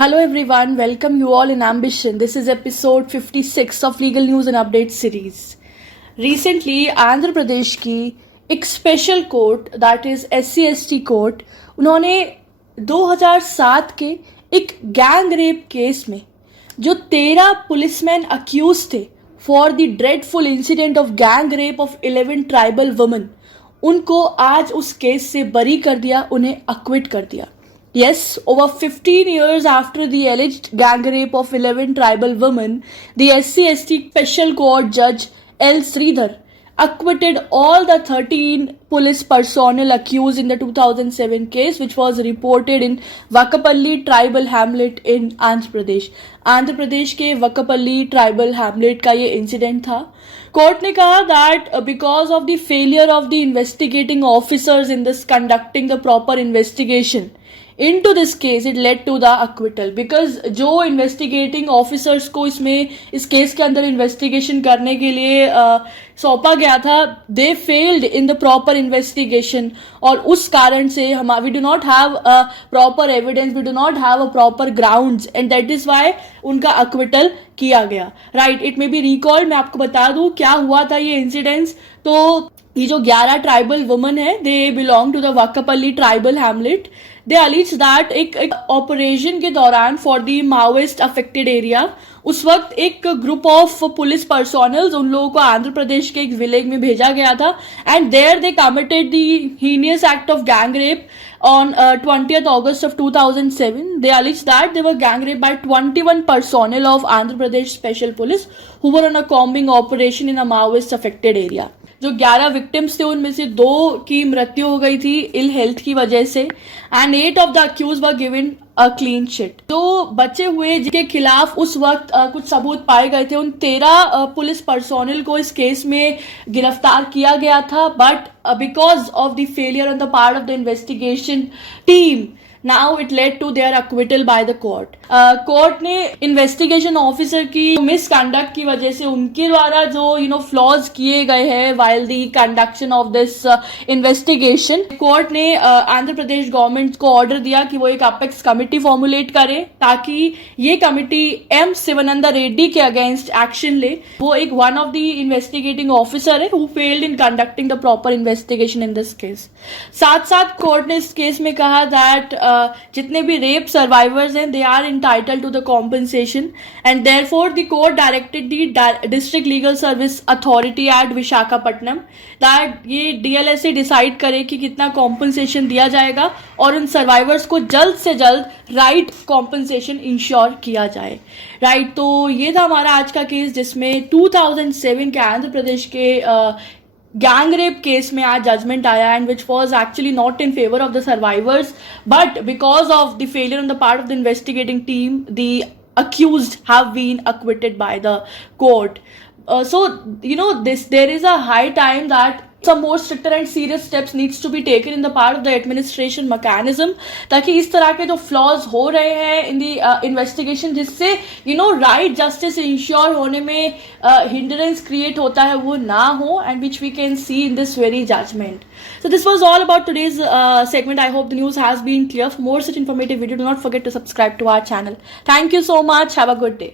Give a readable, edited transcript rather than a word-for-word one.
Hello everyone, welcome you all in Ambition. This is episode 56 of Legal News and Update series. Recently, Andhra Pradesh की एक special court that is SC/ST court उन्होंने 2007 के एक gang rape case में जो 13 policeman accused थे for the dreadful incident of gang rape of 11 tribal women, उनको आज उस केस से बरी कर दिया, उन्हें अक्विट कर दिया. Yes, over 15 years after the alleged gang rape of 11 tribal women, the SC/ST Special Court Judge L. Sridhar acquitted all the 13 police personnel accused in the 2007 case, which was reported in Vakapalli tribal hamlet in Andhra Pradesh. Andhra Pradesh के वकपल्ली tribal Hamlet का ये incident था. Court ने कहा that because of the failure of the investigating officers in this conducting the proper investigation into this case it led to the acquittal. because जो investigating officers को इस case के अंदर इन्वेस्टिगेशन करने के लिए सौंपा गया था, they failed in the proper investigation और उस कारण से we do not have a proper evidence, we do not have a proper grounds and that is why उनका acquittal किया गया. right, it may be recalled. मैं आपको बता दूं क्या हुआ था ये इंसिडेंट्स. तो ये जो 11 ट्राइबल वुमेन है, they belong to the Vakapalli tribal hamlet. They allege that एक ऑपरेशन के दौरान for the Maoist affected area, उस वक्त एक ग्रुप ऑफ पुलिस पर्सोनल्स उन लोगों को आंध्र प्रदेश के एक विलेज में भेजा गया था and there they committed the heinous act of gang rape on 20th August of 2007. They alleged that they were gang raped by 21 personnel of Andhra Pradesh Special Police who were on a combing operation in a Maoist affected area. जो 11 victims थे उनमें से 2 की मृत्यु हो गई थी ill health की वजह से and 8 of the accused were given a clean chit. जो बचे हुए जिनके खिलाफ उस वक्त कुछ सबूत पाए गए थे, उन 13 पुलिस पर्सोनल को इस केस में गिरफ्तार किया गया था. But because of the failure on the part of the investigation team, now it led to their acquittal by the court. Court ने इन्वेस्टिगेशन ऑफिसर की मिसकंडक्ट की वजह से उनके द्वारा जो फ्लॉज किए गए हैं while the conduction of this investigation, court ने आंध्र प्रदेश गवर्नमेंट को ऑर्डर दिया कि वो एक अपेक्स कमिटी फॉर्मुलेट करे ताकि ये कमिटी एम शिवानंदा रेड्डी के अगेंस्ट एक्शन ले. वो एक one of the investigating officer है who failed in conducting the proper investigation in this case. साथ साथ कोर्ट ने इस केस में कहा दैट जितने भी रेप सर्वाइवर्स हैं they are entitled to the compensation and therefore the court directed the district legal service authority at Visakhapatnam that ये DLSA डिसाइड करे कि कितना कॉम्पनसेशन दिया जाएगा और उन सर्वाइवर्स को जल्द से जल्द राइट कॉम्पनसेशन इंश्योर किया जाए. राइट, तो ये था हमारा आज का केस जिसमें 2007 के आंध्र प्रदेश के गैंग रेप केस में आज जजमेंट आया and which was actually not in favour of the survivors but because of the failure on the part of the investigating team the accused have been acquitted by the court. So there is a high time that some more stricter and serious steps needs to be taken in the part of the administration mechanism ताकि इस तरह के जो flaws हो रहे हैं in the investigation जिससे right justice ensure होने में hindrance create होता है वो ना हो and which we can see in this very judgment. So this was all about today's segment. I hope the news has been clear. For more such informative video, do not forget to subscribe to our channel. Thank you so much. Have a good day.